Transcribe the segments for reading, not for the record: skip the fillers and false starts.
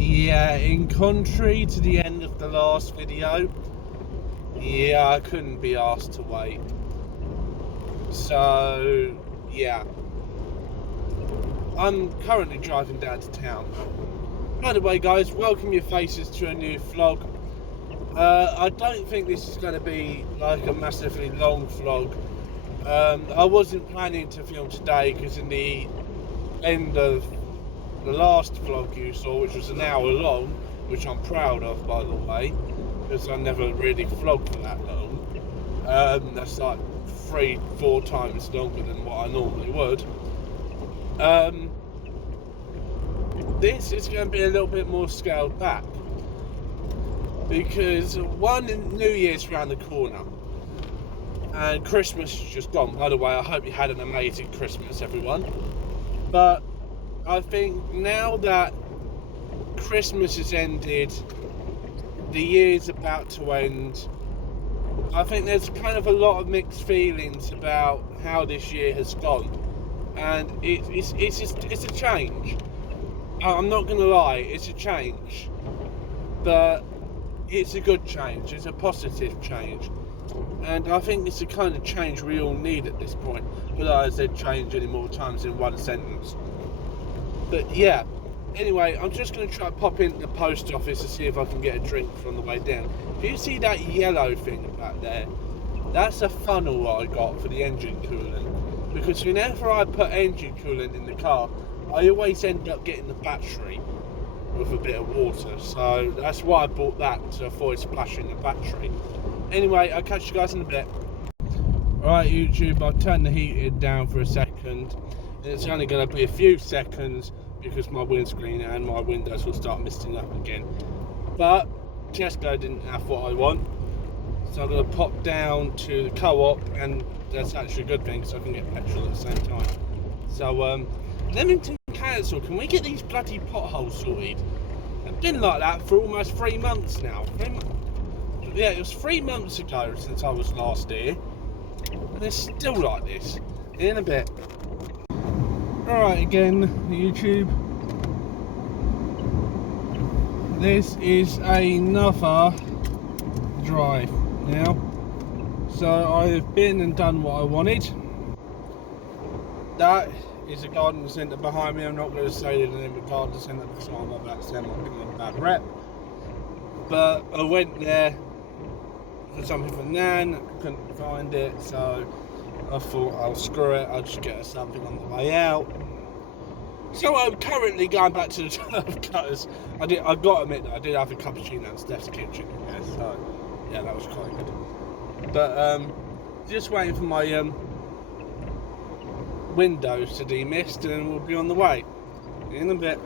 Yeah, in contrary to the end of the last video, yeah, I couldn't be asked to wait. So, yeah. I'm currently driving down to town. By the way, guys, welcome your faces to a new vlog. I don't think this is going to be like a massively long vlog. I wasn't planning to film today because in the end of the last vlog you saw, which was an hour long, which I'm proud of, by the way, because I never really vlogged for that long. That's like 3-4 times longer than what I normally would. This is going to be a little bit more scaled back because one, New Year's around the corner and Christmas is just gone. By the way, I hope you had an amazing Christmas, everyone. But I think now that Christmas has ended, the year's about to end, I think there's kind of a lot of mixed feelings about how this year has gone, and it's a change. I'm not gonna lie, it's a change, but it's a good change. It's a positive change, and I think it's the kind of change we all need at this point. But I said change any more times in one sentence. But yeah. Anyway, I'm just going to try to pop into the post office to see if I can get a drink from the way down. If you see that yellow thing back there, that's a funnel I got for the engine coolant. Because whenever I put engine coolant in the car, I always end up getting the battery with a bit of water. So that's why I bought that, to avoid splashing the battery. Anyway, I'll catch you guys in a bit. Alright, YouTube, I'll turn the heating down for a second. And it's only going to be a few seconds, because my windscreen and my windows will start misting up again. But Tesco didn't have what I want, so I'm going to pop down to the co-op, and that's actually a good thing because I can get petrol at the same time. So Leamington Council, can we get these bloody potholes sorted? I've been like that for almost 3 months now. Yeah, it was 3 months ago since I was last here, and it's still like this. In a bit. Alright, again, YouTube, this is another drive now. So I've been and done what I wanted. That is a garden centre behind me. I'm not going to say the name of the garden centre because I'm about to say I'm not giving them a bad rep. But I went there for something for Nan, couldn't find it, so I thought, I'll screw it, I'll just get her something on the way out. So I'm currently going back to the turf cutters. I got to admit that I did have a cappuccino and Steph's kitchen in there, so yeah, that was quite good. But just waiting for my windows to demist, and we'll be on the way in a bit.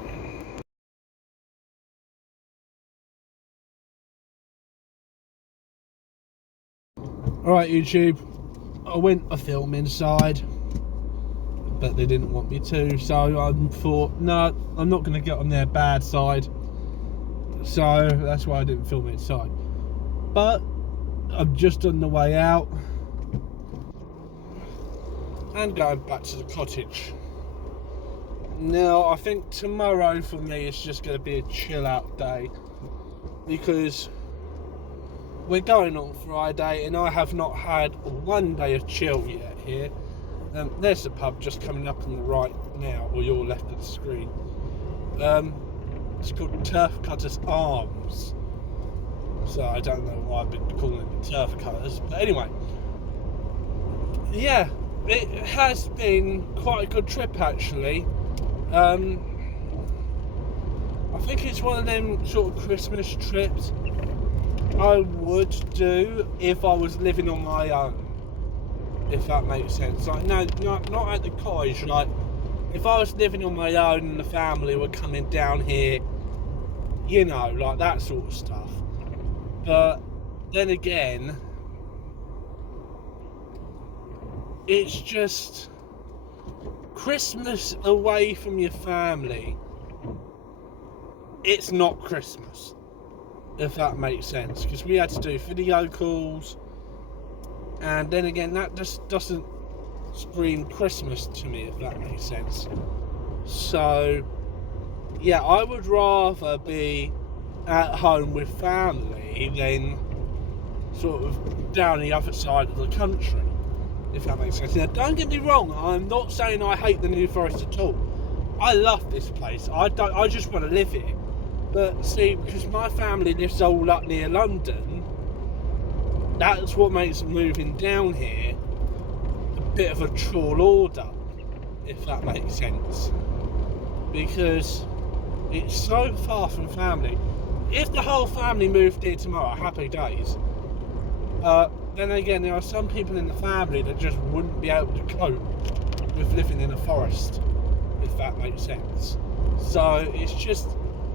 Alright, YouTube, I went to film inside, but they didn't want me to, so I thought, no, I'm not going to get on their bad side, so that's why I didn't film inside. But I'm just on the way out and going back to the cottage. Now, I think tomorrow for me is just going to be a chill out day, because we're going on Friday and I have not had 1 day of chill yet here. There's the pub just coming up on the right now, or your left of the screen. It's called Turf Cutters Arms. So I don't know why I've been calling it Turf Cutters, but anyway. Yeah, it has been quite a good trip actually. I think it's one of them sort of Christmas trips I would do if I was living on my own, if that makes sense. Like, no, not at the cottage. Like, if I was living on my own and the family were coming down here, you know, like that sort of stuff. But then again, it's just Christmas away from your family. It's not Christmas, if that makes sense, because we had to do video calls, and then again, that just doesn't scream Christmas to me, if that makes sense. So yeah, I would rather be at home with family than sort of down the other side of the country, if that makes sense. Now, don't get me wrong, I'm not saying I hate the New Forest at all. I love this place. I just want to live here. But see, because my family lives all up near London, that's what makes moving down here a bit of a tall order, if that makes sense. Because it's so far from family. If the whole family moved here tomorrow, happy days. Then again, there are some people in the family that just wouldn't be able to cope with living in a forest, if that makes sense. So it's just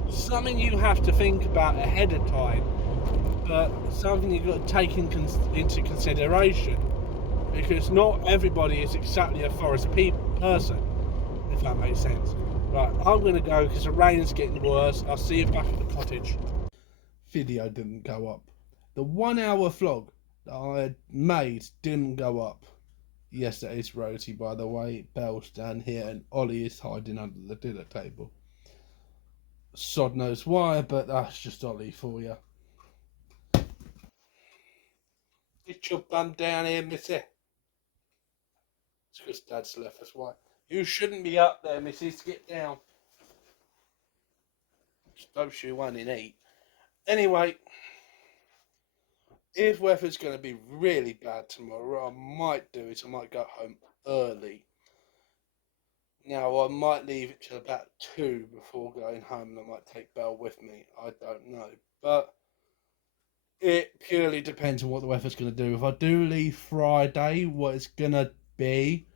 something you have to think about ahead of time, but something you've got to take into consideration, because not everybody is exactly a forest person, if that makes sense. Right, I'm going to go because the rain's getting worse. I'll see you back at the cottage. Video didn't go up. The 1 hour vlog that I had made didn't go up. Yes, that is Rosie, by the way. Belle's down here and Ollie is hiding under the dinner table. Sod knows why, but that's just Ollie for you. Get your bum down here, missy. It's because Dad's left us why. You shouldn't be up there, missus. Get down. Suppose you won't eat. Anyway, if weather's going to be really bad tomorrow, what I might do is I might go home early. Now, I might leave it till about 2 before going home, and I might take Belle with me. I don't know. But it purely depends on what the weather's going to do. If I do leave Friday, what it's going to be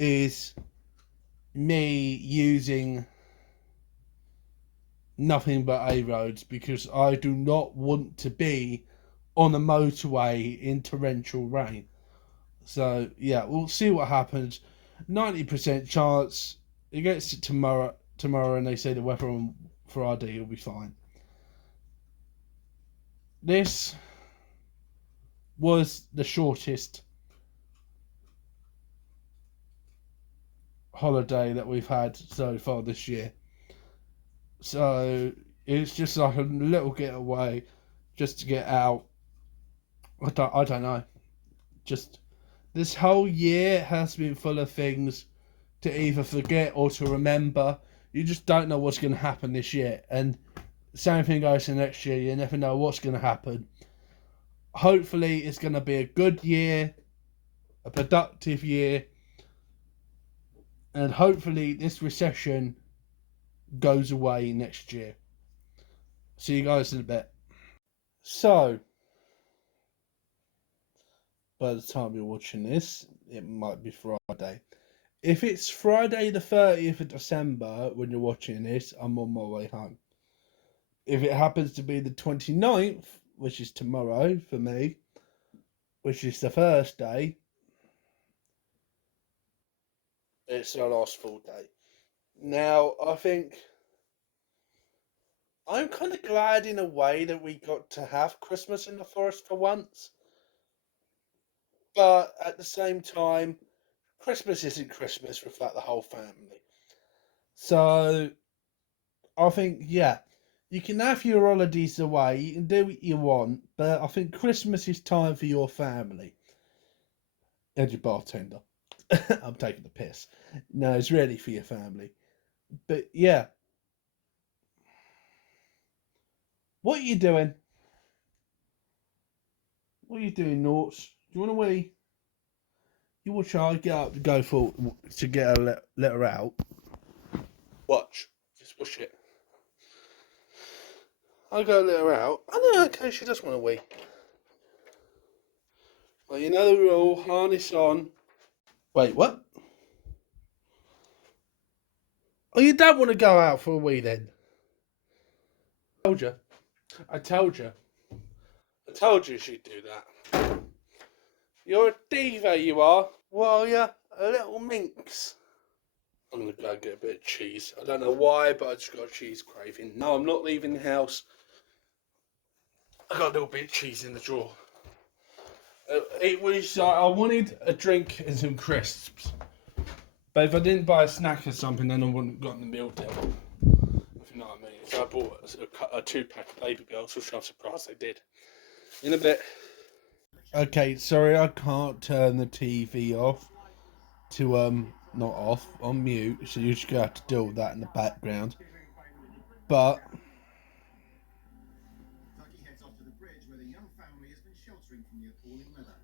is me using nothing but A roads, because I do not want to be on a motorway in torrential rain. So yeah, we'll see what happens. 90% chance it gets it tomorrow, and they say the weather on Friday will be fine. This was the shortest holiday that we've had so far this year. So it's just like a little getaway, just to get out. I don't know. Just this whole year has been full of things to either forget or to remember. You just don't know what's going to happen this year, and same thing goes to next year. You never know what's going to happen. Hopefully, it's going to be a good year, a productive year, and hopefully, this recession goes away next year. See you guys in a bit. So, by the time you're watching this, it might be Friday. If it's Friday the 30th of December when you're watching this, I'm on my way home. If it happens to be the 29th, which is tomorrow for me, which is the Thursday, it's the last full day. Now, I think I'm kind of glad in a way that we got to have Christmas in the forest for once. But at the same time, Christmas isn't Christmas without the whole family. So, I think, yeah, you can have your holidays away, you can do what you want, but I think Christmas is time for your family. And your bartender. I'm taking the piss. No, it's really for your family. But yeah. What are you doing? What are you doing, Norts? Do you want to wee? You watch I get up to go for to get her let her out. Watch. Just watch it. I go let her out. I know, okay, she does want to wee. Well, you know the rule, harness on. Wait, what? Oh, you don't want to go out for a wee then? I told you. I told you. I told you she'd do that. You're a diva, you are. What are you? A little minx. I'm going to go get a bit of cheese. I don't know why, but I just got a cheese craving. No, I'm not leaving the house. I got a little bit of cheese in the drawer. It was, I wanted a drink and some crisps. But if I didn't buy a snack or something, then I wouldn't have gotten the meal deal. If you know what I mean. So I bought a 2-pack of Baby Girls, which I'm surprised they did. In a bit. Okay, sorry I can't turn the TV off to not off, on mute, so you're just gonna have to deal with that in the background. But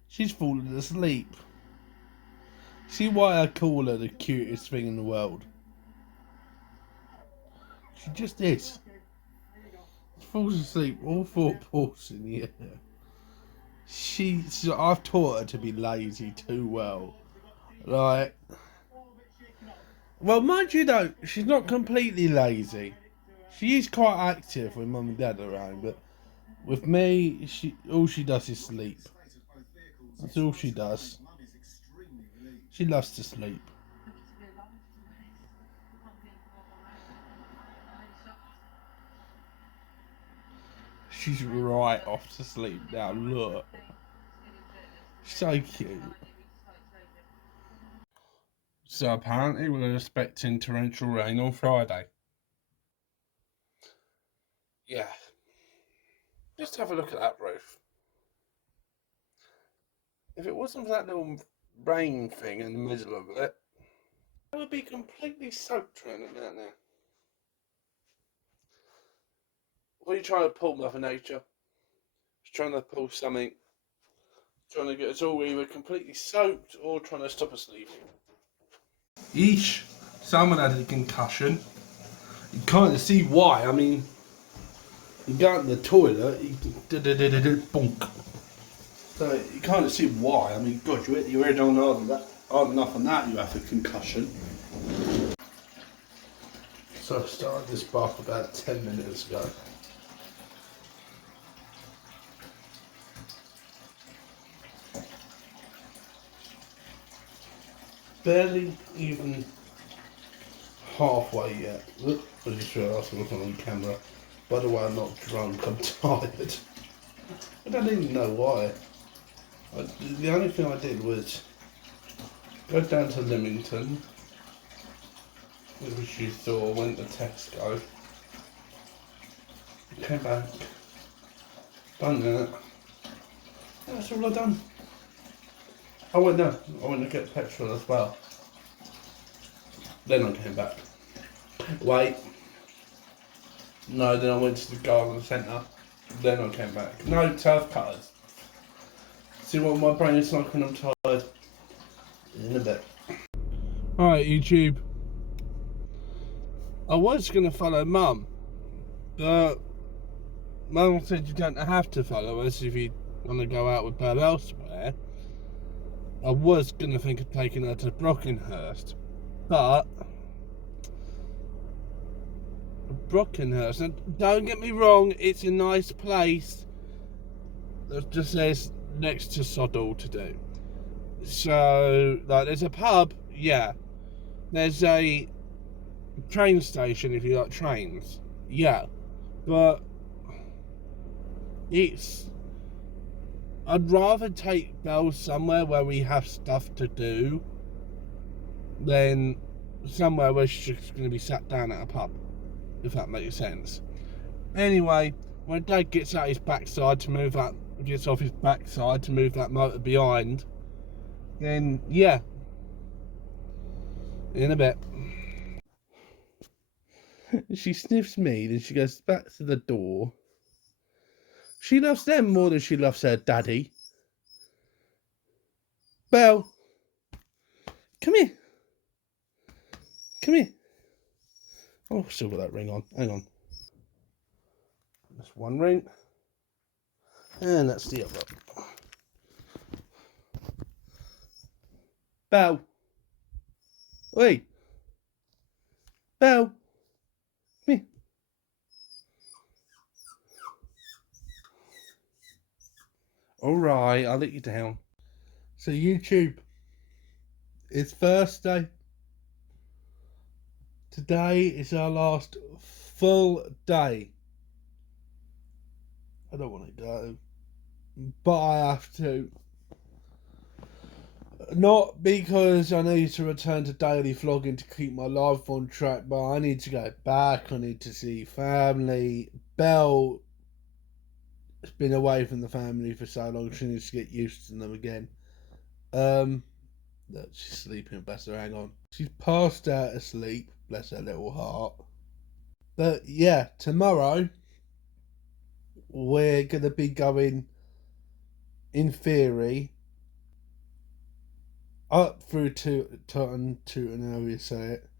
she's fallen asleep. See why I call her the cutest thing in the world? She just is. She falls asleep all 4 paws in the air. I've taught her to be lazy too well. Like, well, mind you though, she's not completely lazy. She is quite active when mum and dad are around, but with me, all she does is sleep. That's all she does. She loves to sleep. She's right off to sleep now, look. So cute. So apparently we're expecting torrential rain on Friday. Yeah. Just have a look at that roof. If it wasn't for that little rain thing in the middle of it, it would be completely soaked around it now. What are you trying to pull, Mother Nature? Just trying to pull something. Trying to get us all either completely soaked or trying to stop us leaving. Yeesh. Someone had a concussion. You can't see why. I mean, you go in the toilet, you bonk. So you can't see why. I mean, God, you hit your head on hard enough on that, you have a concussion. So I started this bath about 10 minutes ago. Barely even halfway yet. Look, I just realised I'm looking on camera. By the way, I'm not drunk, I'm tired. I don't even know why. The only thing I did was go down to Leamington, which you saw, went to Tesco, came back, done that. That's all I've done. I went to get petrol as well. Then I came back. Wait. No, then I went to the garden centre. Then I came back. No, turf cutters. See what my brain is like when I'm tired? In a bit. Alright, YouTube. I was going to follow Mum, but Mum said you don't have to follow us if you want to go out with her elsewhere. I was going to think of taking her to Brockenhurst, but Brockenhurst, and don't get me wrong, it's a nice place. It just says next to sod all to do. So, like, there's a pub, yeah. There's a train station if you like trains, yeah. But I'd rather take Belle somewhere where we have stuff to do than somewhere where she's just going to be sat down at a pub, if that makes sense. Anyway, when Dad gets out his backside to move that, gets off his backside to move that motor behind, then yeah, in a bit. She sniffs me, then she goes back to the door. She loves them more than she loves her daddy. Belle, come here. Come here. Oh, still got that ring on. Hang on. That's one ring. And that's the other. Belle. Wait. Belle. Come here. Alright, I'll let you down. So YouTube, it's Thursday. Today is our last full day. I don't want to go, but I have to. Not because I need to return to daily vlogging to keep my life on track, but I need to go back. I need to see family. Belle has been away from the family for so long, she needs to get used to them again. Look, she's sleeping, bless her, hang on. She's passed out asleep, bless her little heart. But yeah, tomorrow we're going to be going, in theory, up through Totton, however you say it.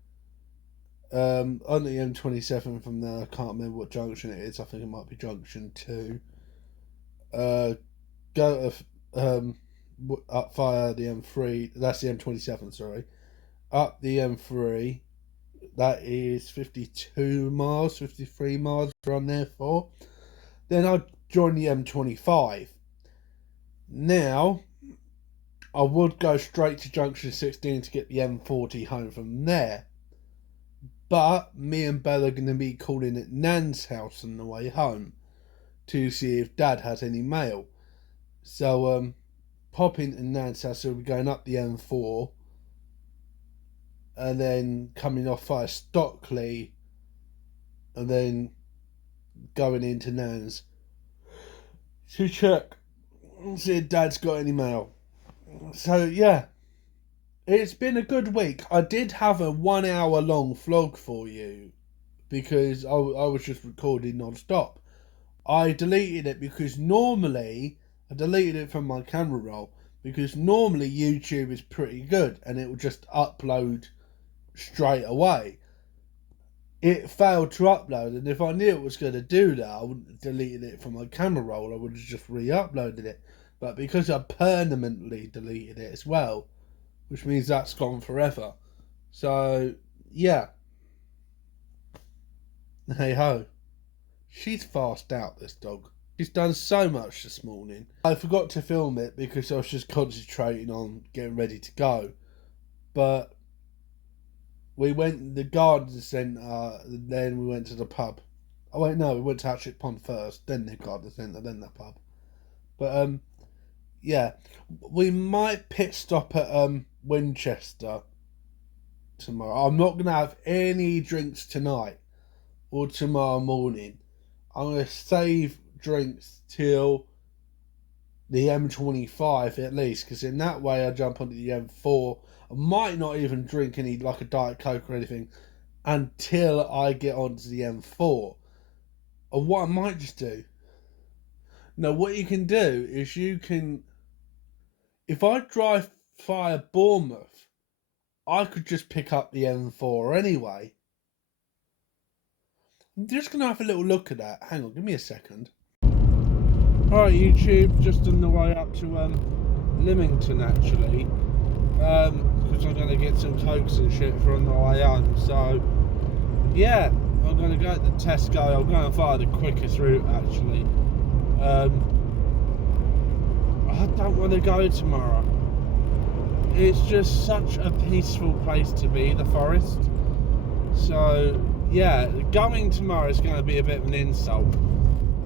On the M27 from there, I can't remember what junction it is. I think it might be junction 2. Go to up via the M3. That's the M27. Sorry, up the M3. That is 52 miles, 53 miles. We're on there for. Then I'll join the M25. Now, I would go straight to junction 16 to get the M40 home from there. But me and Belle are going to be calling at Nan's house on the way home to see if Dad has any mail. So, pop into Nan's house, so we'll be going up the M4 and then coming off via Stockley and then going into Nan's to check and see if Dad's got any mail. So, yeah. It's been a good week. I did have a 1 hour long vlog for you because I was just recording non-stop. I deleted it because normally, I deleted it from my camera roll because normally YouTube is pretty good and it will just upload straight away. It failed to upload, and if I knew it was going to do that, I wouldn't have deleted it from my camera roll. I would have just re-uploaded it. But because I permanently deleted it as well, which means that's gone forever. So, yeah. Hey ho. She's fast out, this dog. She's done so much this morning. I forgot to film it because I was just concentrating on getting ready to go. But we went to the garden centre, then we went to the pub. Oh wait, no, we went to Hatchet Pond first, then the garden centre, then the pub. But yeah, we might pit stop at Winchester tomorrow. I'm not going to have any drinks tonight or tomorrow morning. I'm going to save drinks till the M25 at least, because in that way I jump onto the M4. I might not even drink any, like a Diet Coke or anything, until I get onto the M4. Or what I might just do. No, what you can do is you can, if I drive via Bournemouth, I could just pick up the M4 anyway. I'm just going to have a little look at that. Hang on, give me a second. Alright YouTube, just on the way up to Lymington actually. Because I'm going to get some Cokes and shit for on the way home. So, yeah, I'm going to go to the Tesco. I'm going to follow the quickest route actually. I don't want to go tomorrow. It's just such a peaceful place to be, the forest. So, yeah, going tomorrow is going to be a bit of an insult.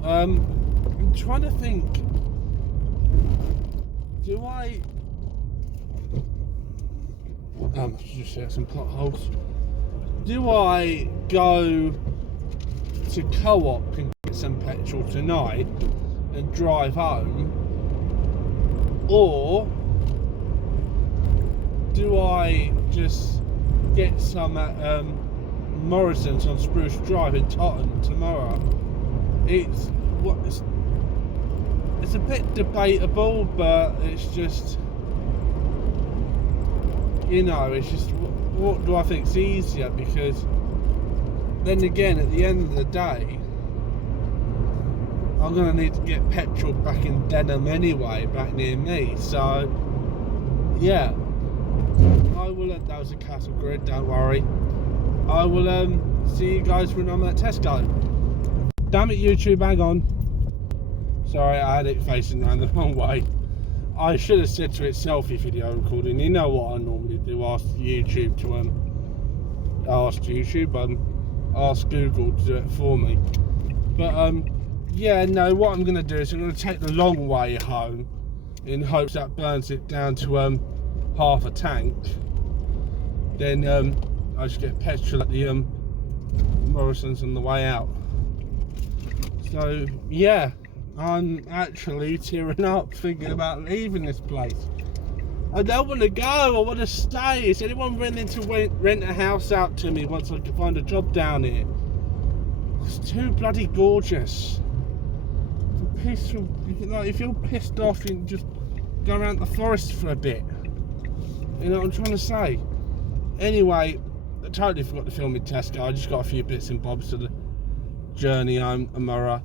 I'm trying to think. Do I... just share some potholes. Do I go to Co-op and get some petrol tonight and drive home? Or do I just get some at Morrison's on Spruce Drive in Totton tomorrow? It's a bit debatable, but it's just, you know, it's just what do I think's easier? Because then again, at the end of the day, I'm going to need to get petrol back in Denham anyway, back near me. So, yeah. I will, that was a Castle Grid, don't worry. I will see you guys when I'm at Tesco. Damn it YouTube, hang on. Sorry, I had it facing around the wrong way. I should have said to it selfie video recording. You know what I normally do, ask YouTube to ask Google to do it for me. But yeah, no, what I'm going to do is I'm going to take the long way home in hopes that burns it down to half a tank, then I just get petrol at the Morrison's on the way out. So yeah, I'm actually tearing up thinking about leaving this place. I don't want to go, I want to stay. Is anyone willing to rent a house out to me once I can find a job down here? It's too bloody gorgeous. Peaceful, like if you're pissed off, you can just go around the forest for a bit. You know what I'm trying to say? Anyway, I totally forgot to film in Tesco. I just got a few bits and bobs to the journey home, Amara.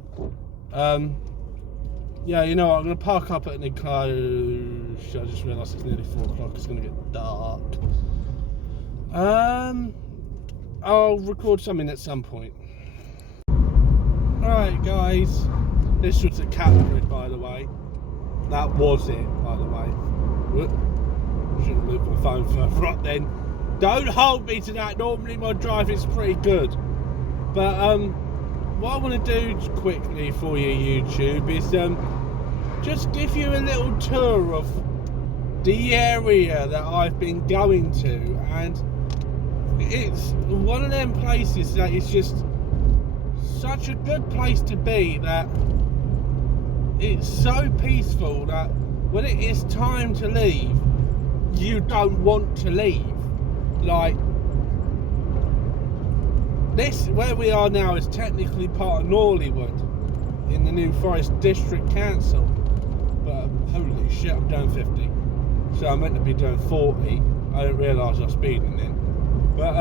Yeah, you know what? I'm going to park up at an enclosure. I just realised it's nearly 4 o'clock. It's going to get dark. I'll record something at some point. Alright, guys. This was a Catbird, by the way. That was it, by the way. Whoop. Shouldn't move my phone further up then. Don't hold me to that. Normally my driving's pretty good. But what I want to do quickly for you, YouTube, is just give you a little tour of the area that I've been going to, and it's one of them places that is just such a good place to be, that it's so peaceful that when it is time to leave, you don't want to leave. Like, this, where we are now, is technically part of Norleywood in the New Forest District Council, but holy shit, I'm doing 50, so I'm meant to be doing 40. I didn't realise I was speeding then, but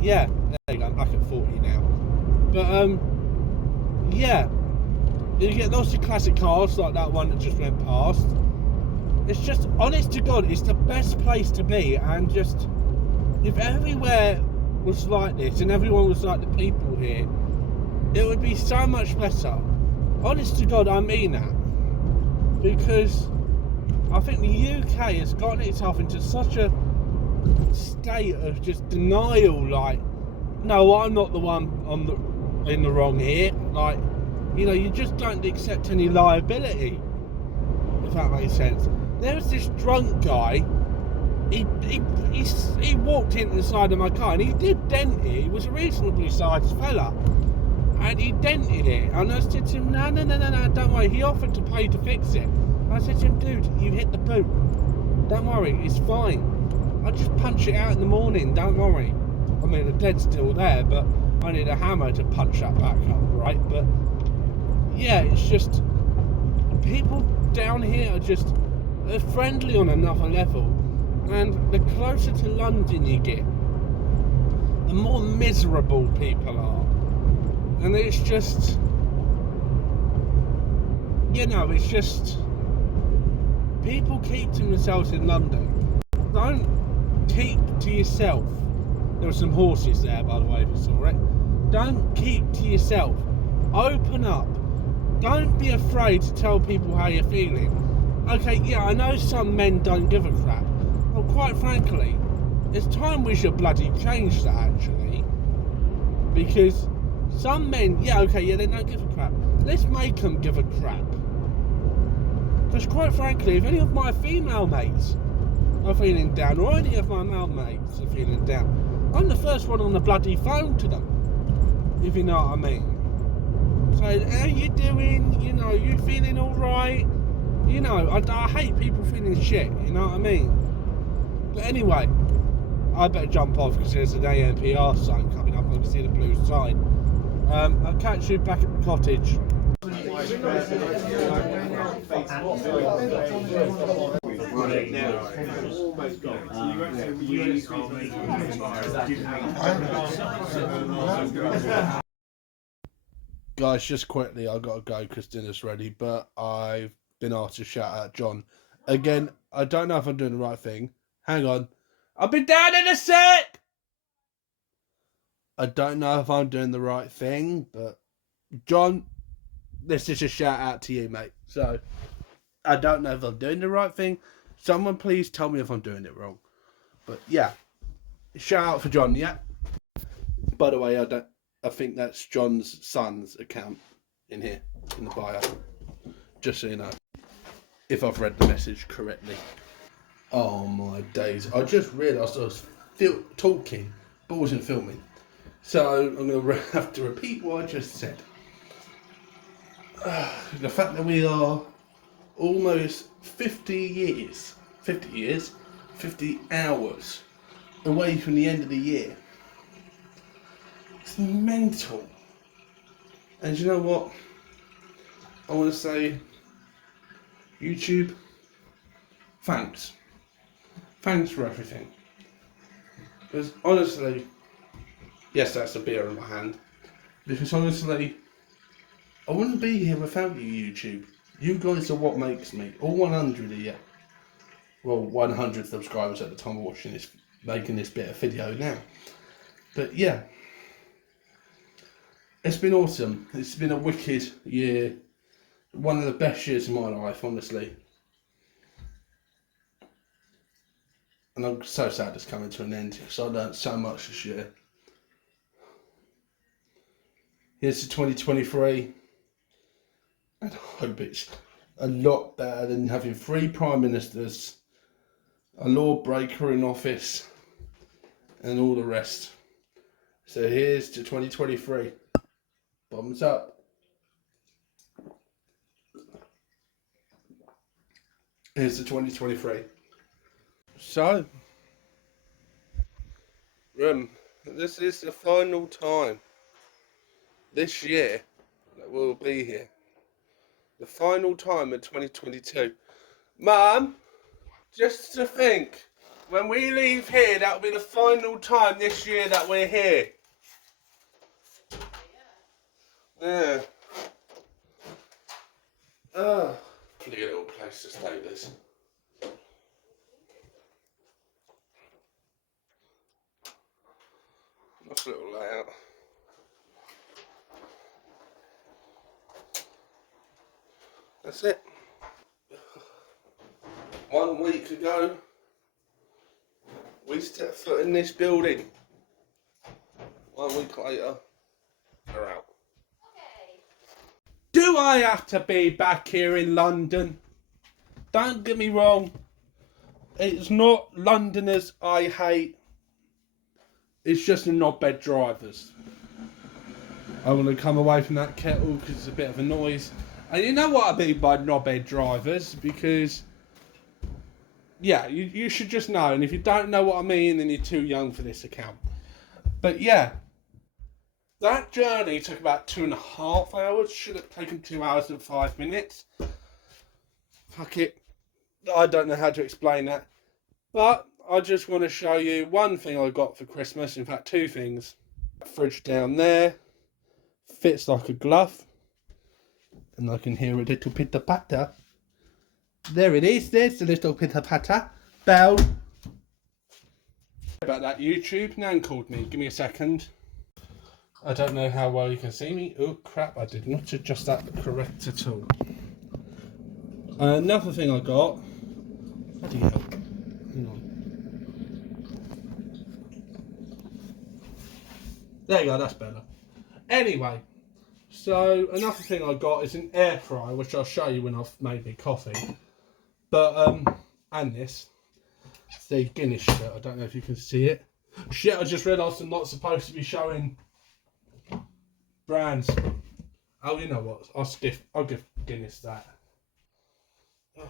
yeah, there you go, I'm back at 40 now. But yeah, you get lots of classic cars like that one that just went past. It's just, honest to God, it's the best place to be. And just, if everywhere was like this and everyone was like the people here, it would be so much better. Honest to God, I mean that. Because I think the UK has gotten itself into such a state of just denial, like, no, I'm not the one in the wrong here. Like, you know, you just don't accept any liability, if that makes sense. There was this drunk guy. He walked into the side of my car and he did dent it. He was a reasonably sized fella, and he dented it. And I said to him, no, don't worry. He offered to pay to fix it. I said to him, dude, you hit the boot. Don't worry, it's fine. I'll just punch it out in the morning. Don't worry. I mean, the dent's still there, but I need a hammer to punch that back up, right? But yeah, it's just, people down here are just, they're friendly on another level. And the closer to London you get, the more miserable people are. And it's just, you know, it's just, people keep to themselves in London. Don't keep to yourself. There were some horses there, by the way, if you saw it. Don't keep to yourself. Open up. Don't be afraid to tell people how you're feeling. Okay, yeah, I know some men don't give a crap. Well, quite frankly, it's time we should bloody change that, actually. Because some men, yeah, okay, yeah, they don't give a crap. Let's make them give a crap. Because quite frankly, if any of my female mates are feeling down, or any of my male mates are feeling down, I'm the first one on the bloody phone to them, if you know what I mean. So, how you doing? You know, you feeling alright? You know, I hate people feeling shit, you know what I mean? But anyway, I better jump off because there's an ANPR sign coming up. I can see the blue sign. I'll catch you back at the cottage. Guys, just quickly, I've got to go because dinner's ready, but I've been asked to shout out John. Again, I don't know if I'm doing the right thing. Hang on. I'll be down in a sec! I don't know if I'm doing the right thing, but John, this is a shout out to you, mate. So, I don't know if I'm doing the right thing. Someone please tell me if I'm doing it wrong. But yeah, shout out for John, yeah? By the way, I think that's John's son's account in here, in the bio. Just so you know, if I've read the message correctly. Oh my days! I just realised I was talking, but wasn't filming. So I'm going to have to repeat what I just said. The fact that we are almost 50 hours away from the end of the year. It's mental. And you know what? I want to say, YouTube, thanks. Thanks for everything. Because honestly, yes, that's a beer in my hand. Because honestly, I wouldn't be here without you, YouTube. You guys are what makes me. All 100 of you. Well, 100 subscribers at the time of watching this, making this bit of video now. But yeah, it's been awesome. It's been a wicked year. One of the best years of my life, honestly. And I'm so sad it's coming to an end because I learned so much this year. Here's to 2023. And I hope it's a lot better than having 3 prime ministers, a lawbreaker in office, and all the rest. So here's to 2023. Bottoms up. Here's to 2023. So, this is the final time this year that we'll be here. The final time in 2022. Mum, just to think, when we leave here, that'll be the final time this year that we're here. Yeah. Pretty little place to stay, this. Nice little layout. That's it. 1 week ago, we stepped foot in this building. 1 week later, we're out. Do I have to be back here in London? Don't get me wrong. It's not Londoners I hate. It's just the knobhead drivers. I want to come away from that kettle because it's a bit of a noise. And you know what I mean by knobhead drivers? Because, yeah, you should just know. And if you don't know what I mean, then you're too young for this account. But yeah, that journey took about 2.5 hours. Should have taken 2 hours and 5 minutes. Fuck it. I don't know how to explain that. But I just want to show you one thing I got for Christmas. In fact, 2 things. Fridge down there. Fits like a glove. And I can hear a little pitter patter. There it is. There's the little pitter patter. Bell. About that, YouTube. Nan called me. Give me a second. I don't know how well you can see me. Oh crap, I did not adjust that correct at all. Another thing I got. Bloody hell. Hang on. There you go, that's better. Anyway, so another thing I got is an air fryer, which I'll show you when I've made me coffee. But, and this. It's the Guinness shirt. I don't know if you can see it. Shit, I just realised I'm not supposed to be showing brands. Oh, you know what? I'll give Guinness that. Ugh.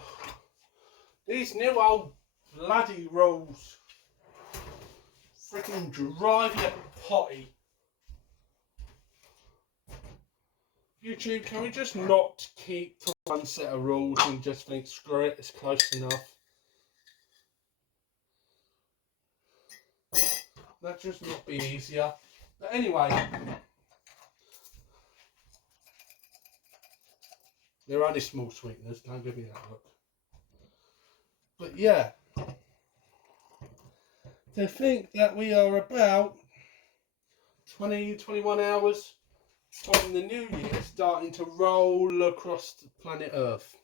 These new old bloody rules freaking drive you potty. YouTube, can we just not keep to one set of rules and just think, screw it, it's close enough? That just not be easier. But anyway, they're only small sweeteners, don't give me that look. But yeah, to think that we are about 21 hours from the new year starting to roll across the planet Earth.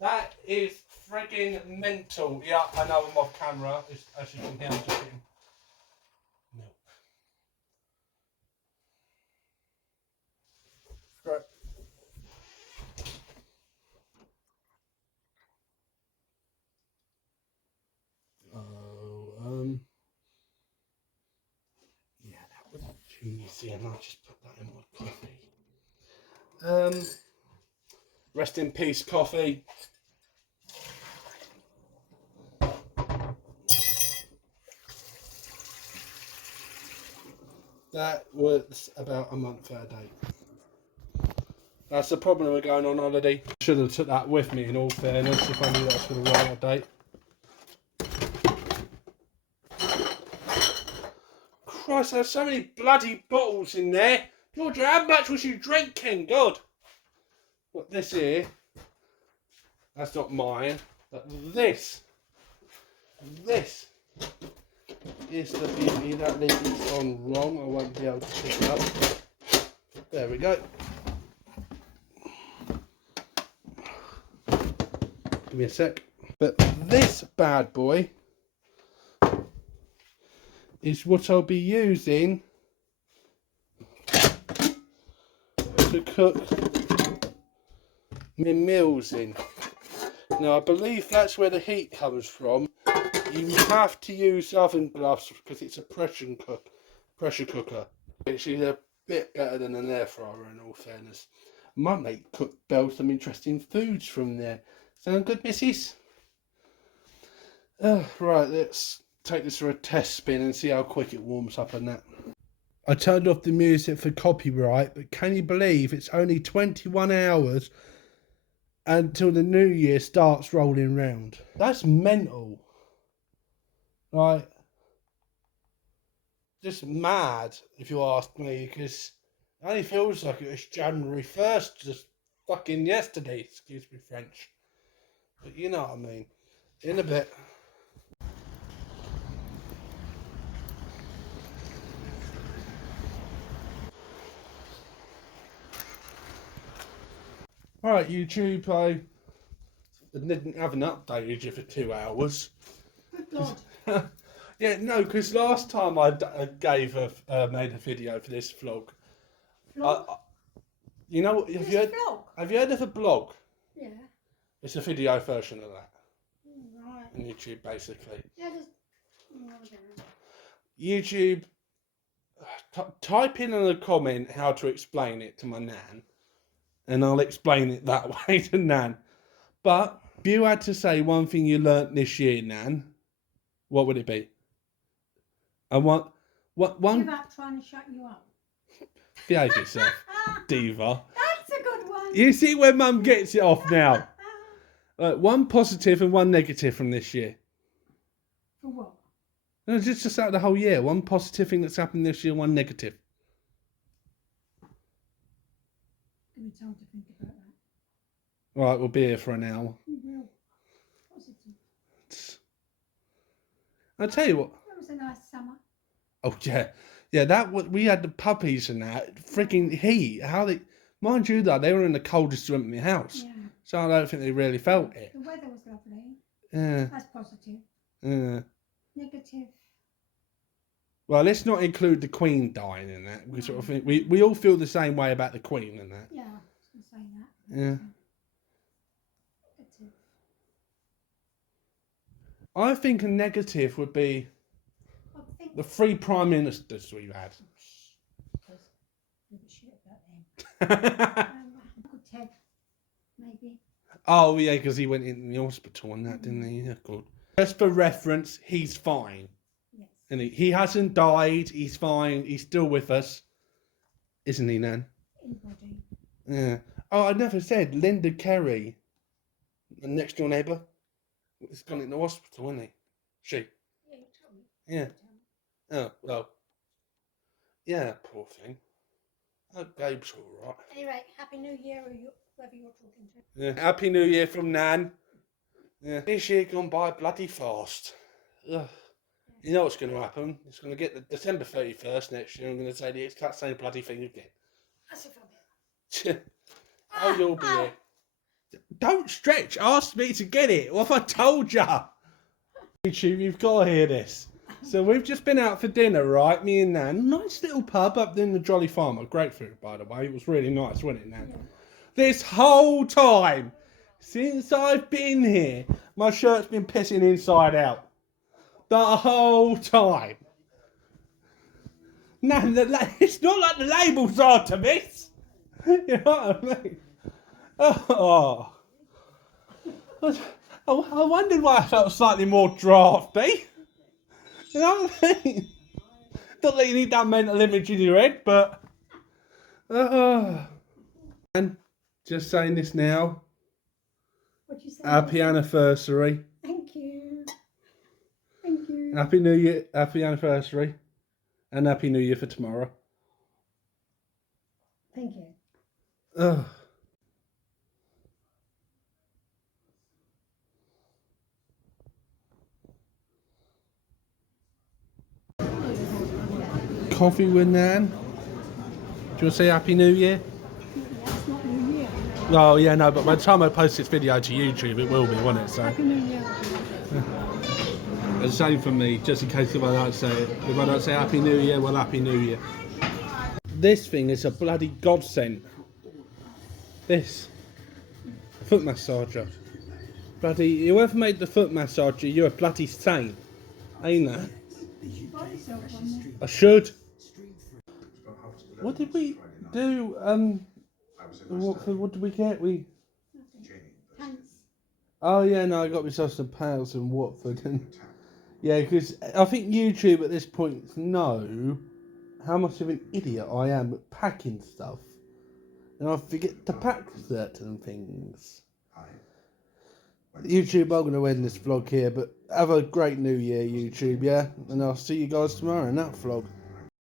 That is friggin' mental. Yeah, I know I'm off camera, as you can hear, I'm just getting milk. Great. Easy, and I'll just put that in my coffee. Rest in peace, coffee. That was about a month out of date. That's the problem with going on holiday. Should have took that with me in all fairness, if I knew that was going to run out of date. Christ, there's so many bloody bottles in there. Georgia, how much was you drinking? God. What, this here? That's not mine. But this is the beauty. That lid is on wrong. I won't be able to pick it up. There we go. Give me a sec. But this bad boy is what I'll be using to cook my meals in. Now I believe that's where the heat comes from. You have to use oven gloves because it's a pressure cooker. Which is a bit better than an air fryer in all fairness. Might make cook Belle some interesting foods from there. Sound good, missus? Right, let's take this for a test spin and see how quick it warms up and that. I turned off the music for copyright, but can you believe it's only 21 hours until the new year starts rolling round? That's mental. Right. Just mad, if you ask me, because it only feels like it was January 1st, just fucking yesterday, excuse me French. But you know what I mean. In a bit. Alright, YouTube, I haven't updated you for 2 hours. Good God. Yeah, no, because last time I made a video for this vlog. Vlog? You know, have you heard of a blog? Yeah. It's a video version of that. Right. On YouTube, basically. Yeah, just... Oh, I don't know. YouTube, type in a comment how to explain it to my nan, and I'll explain it that way to Nan. But if you had to say one thing you learnt this year, Nan, what would it be? And what one? Give up trying to shut you up. Behave yourself, diva. That's a good one. You see where Mum gets it off now. One positive and one negative from this year. For what? No, just out of the whole year. One positive thing that's happened this year, one negative. Give me time to think about that. Right, we'll be here for an hour. You will. Positive. I'll tell you what. That was a nice summer. Oh yeah, that we had the puppies and that freaking heat. Mind you though, they were in the coldest room in the house, Yeah. so I don't think they really felt it. The weather was lovely. Yeah. That's positive. Yeah. Negative. Well, let's not include the Queen dying in that. We sort of think we all feel the same way about the Queen and that. Yeah, I was going to say that. Yeah. Negative. I think a negative would be I think the 3 prime ministers we've had. give a shit about them. Uncle Ted, maybe. Oh yeah, because he went in the hospital and that, didn't he? Yeah, good. Just for reference, he's fine. Yes. And he hasn't died. He's fine. He's still with us, isn't he, Nan? In body. Yeah. Oh, I never said Linda Kerry, the next door neighbour, has gone in the hospital, isn't he? She. Yeah, you told me. Yeah. Oh well. Yeah, poor thing. Oh, Gabe's all right. Anyway, Happy New Year, or whoever you're talking to. Yeah. Happy New Year from Nan. Yeah. This year gone by bloody fast. Ugh. You know what's going to happen? It's going to get the December 31st next year. I'm going to say the exact same bloody thing again. As if I'm here. Oh, you'll be here. Don't stretch. Ask me to get it. What have I told ya? YouTube, you've got to hear this. So we've just been out for dinner, right? Me and Nan. Nice little pub up in the Jolly Farmer. Great food, by the way. It was really nice, wasn't it, Nan? Yeah. This whole time, since I've been here, my shirt's been pissing inside out. The whole time. No, it's not like the labels are to this. You know what I mean? Oh. I wondered why I felt slightly more drafty. You know what I mean? Not that you need that mental image in your head, but... And just saying this now. What you say? Happy anniversary. Thank you. Thank you. Happy New Year. Happy anniversary. And Happy New Year for tomorrow. Thank you. Ugh. Coffee with Nan. Do you want to say Happy New Year? That's not New Year. Oh yeah, no, but by the time I post this video to YouTube, it will be, won't it? So Happy New Year. the same for me, just in case if I don't say it. If I don't say Happy New Year, well, Happy New Year. This thing is a bloody godsend. This foot massager. Bloody, whoever made the foot massager, you're a bloody saint, ain't that? Buy yourself one then. I should. What did we do? What did we get? Pants. Oh yeah, no, I got myself some pails in Watford, and yeah, because I think YouTube at this point know how much of an idiot I am at packing stuff, and I forget to pack certain things. YouTube, I'm going to end this vlog here, but have a great New Year, YouTube, yeah, and I'll see you guys tomorrow in that vlog.